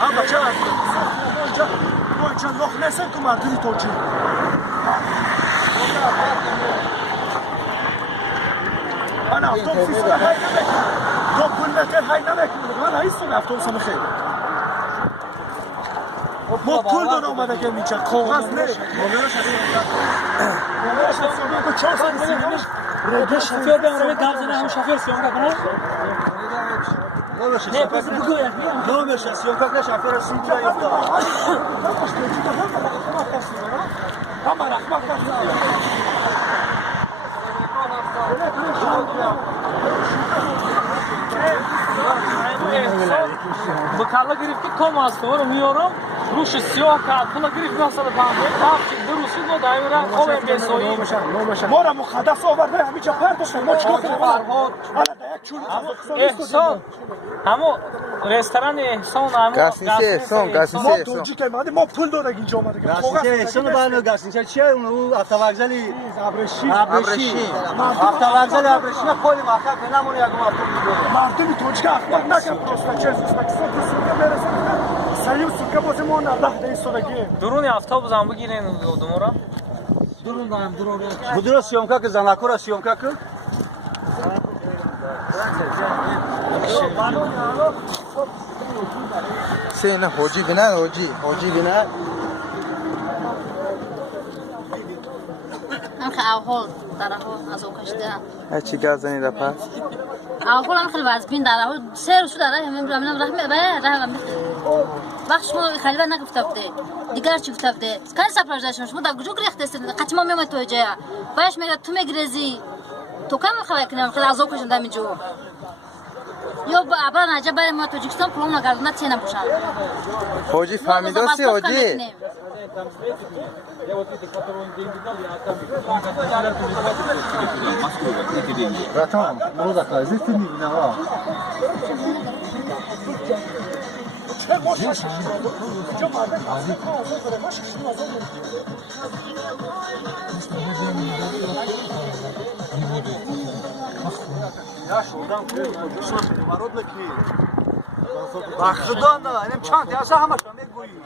ها بچه هست ما اینجا لخ نسن که مردمی توجیه من اتوبوسی سر های نمیکنم 2 کیلومتر های نمیکنم من هایستم اتوبوس هم خیلی ما پول داره اومده که میچه کاغذ نه شوفر بمونه گامزنه همون شوفر سیونکا کنه نه پس بگو نه میشه سیونکا که شوفر سیونکا یفته Bakarla girip ki Thomas var umuyorum. Ruşı siyah kağıt. Buna girip nasıl bandı? Kapçı durusu da daire kolay bir soyayım. Mora mukaddası vardı. Hamica pardon. Mo çıkıyor. Hala dayak çürü. Ehsan. Ama restoran Ehsan ama Gasinse ما توجی که مادی ما پول داره اینجا اومده که گاسینچه احسان بانو گاسینچه چیه اون автовокзали ابرشی автовокзали ابرشی خیلی وقت نمونه یکم اتوبوس مردمی توجی که اخبار نکن پروستا چه استاکسون سوکا برسن سایو سوکا بازی ما نده ده سودگی durun avtobus am بگیرین دمورا будро съёмка ки занакора съёмка ки Sen hoji bina هم که اول درها از او کشیده چی گازنی دا پس اول هم خیلی وزبین درها سه روز داره همین راه وقت شما خیلی نگفته بوده دیگر چی گفته بوده کاری سپرده شما در کجا گریخته است قطعا میام تو جا باش میگه تو میگریزی تو کم خیلی کنم خیلی از او کشیده میجو یا ابرا نجا برای ما تاجیکستان پول نگردونه چه نمیشن hoji famidosi hoji братан ну да кази ты не виноват Я шурдан кушаш народно ки ба худо на инем чанд яса ҳамаша мегӯӣ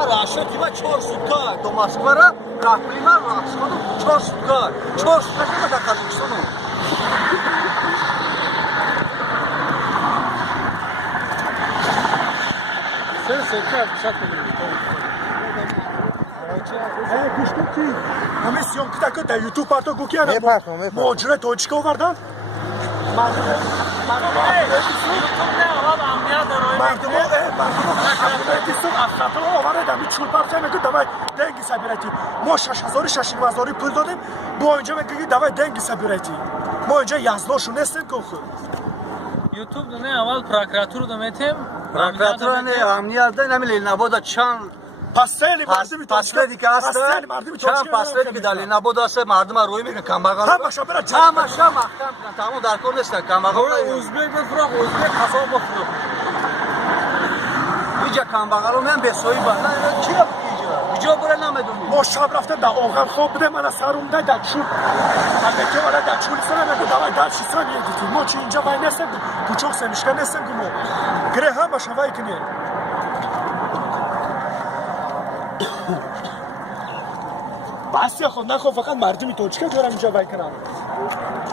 ара шатима 4 сутка до москвара раҳбари ман рахсону 4 сутка шима дар Таҷикистону گوشتم کی همه سیام که تا یوتیوب پارتو گو کیه موجره توجیک آوردن مردم آوردن چون پارچه میگه دوای دنگی سبیرتی ما 6000 پول دادیم با اینجا میگه دوای دنگی سبیرتی ما اینجا یزداشو نیستیم که خود YouTube نه اول پروکراتور دمیتیم прокуратура не амният да нами ленабода чанд پاسلی مردمی پاسلی که هست چند پاسلی که در لینابود هست مردم روی میکنن کمبغل همشا برای همشا محکم کنن تمام در کار نیستن کمبغل Uzbek bırak Uzbek kasaba bakıyor. اینجا کمبغل رو من به سوی بندن کی رفت اینجا بره نمیدونی ما شب رفتم در آغم خواب بده من سرم ده در چول اگه که ولی در چولی سرم نگو دوای در چی سرم یه ما چی اینجا باید نیستم کوچوک سمیشکن نیستم که ما گره هم باشم وای کنیم بس خود نخواه فقط مردمی توچکه دارم اینجا وای کنم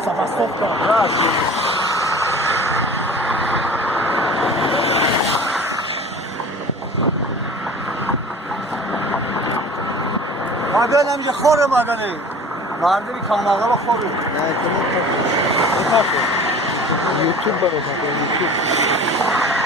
سبستان کنم مگن همینجا خوره مگنه مردمی کمبغل خوره YouTube bana zaten YouTube